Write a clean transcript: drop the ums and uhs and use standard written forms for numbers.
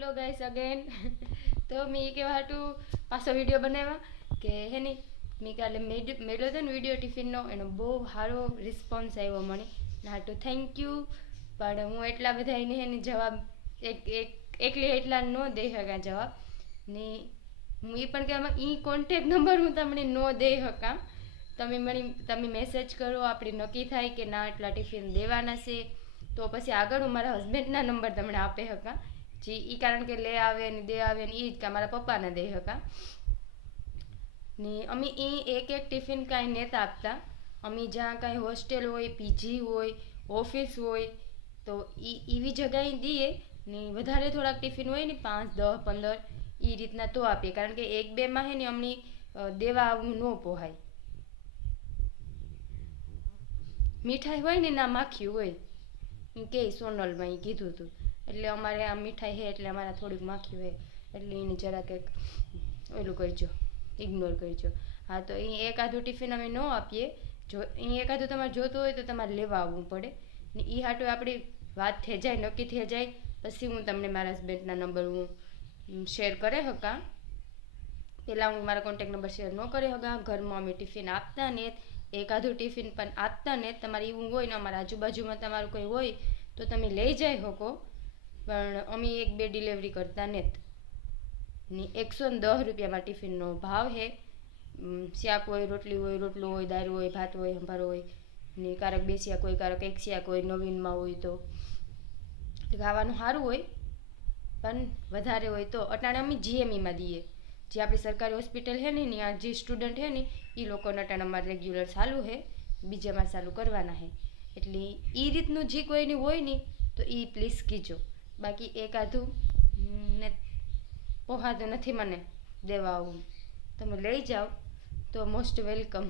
Hello guys અગेन તો મેં કેવા હાટું પાછો વિડીયો બનાવ્યા કે હે ની મેં કાલે મેળ્યો હતો ને વિડીયો ટિફિનનો એનો બહુ સારો રિસ્પોન્સ આવ્યો મને હાટું થેન્ક યુ. પણ હું એટલા બધા એને એની જવાબ એકલી એટલા ન દઈ શકા જવાબ ને હું એ પણ કહેવામાં એ કોન્ટેક્ટ નંબર હું તમને ન દઈ શકા. તમે મેસેજ કરો, આપણે નક્કી થાય કે ના એટલા ટિફિન દેવાના છે તો પછી આગળ હું મારા હસબન્ડના નંબર તમને આપી શકા. જે એ કારણ કે લે આવે ને દે આવે ને એ જ કે મારા પપ્પાને દઈ શકા ને અમે એ એક ટિફિન કાંઈ નહોતા આપતા. અમે જ્યાં કાંઈ હોસ્ટેલ હોય, પીજી હોય, ઓફિસ હોય તો એવી જગ્યાએ દઈએ ને વધારે થોડાક ટિફિન હોય ને 5, 10, 15 એ રીતના તો આપીએ. કારણ કે 1-2માં હે ને અમને દેવા આવવું ન પોહાય. મીઠાઈ હોય ને ના માખી હોય એ કે સોનલમાં એ કીધું હતું એટલે અમારે આ મીઠાઈ છે એટલે અમારે થોડીક માખી હોય એટલે એને જરા કંઈક ઓલું કરજો, ઇગ્નોર કરજો. હા તો અહીં એકાદું ટિફિન અમે ન આપીએ. જો અહીં એકાદું તમારે જોતું હોય તો તમારે લેવા આવવું પડે ને એ હાટું આપણી વાત થઈ જાય, નક્કી થઈ જાય પછી હું તમને મારા હસબન્ડના નંબર હું શેર કરી શકા. પહેલાં હું મારા કોન્ટેક્ટ નંબર શેર ન કરી શકા. ઘરમાં અમે ટિફિન આપતા ને એકાદું ટિફિન પણ આપતા ને. તમારે એવું હોય ને અમારા આજુબાજુમાં તમારું કોઈ હોય તો તમે લઈ જઈ શકો પણ અમે 1-2 ડિલિવરી કરતા નથી ને. 110 રૂપિયામાં ટિફિનનો ભાવ છે. શાક હોય, રોટલી હોય, રોટલો હોય, દાળ હોય, ભાત હોય, સંભારો હોય ને કારક 2 શાક હોય, કારક 1 શાક હોય, નવીનમાં હોય તો ખાવાનું સારું હોય. પણ વધારે હોય તો અટાણે અમે જીએમઈમાં દઈએ, જે આપણી સરકારી હોસ્પિટલ છે ને ત્યાં જે સ્ટુડન્ટ છે ને એ લોકોને અટાણે અમારે રેગ્યુલર ચાલુ છે, બીજા અમારે ચાલુ કરવાના છે. એટલે એ રીતનું જે કોઈની હોય ને તો એ પ્લીઝ કીજો. બાકી એકાદું ને પોહાતું નથી મને દેવા આવું, તમે લઈ જાઓ તો મોસ્ટ વેલકમ.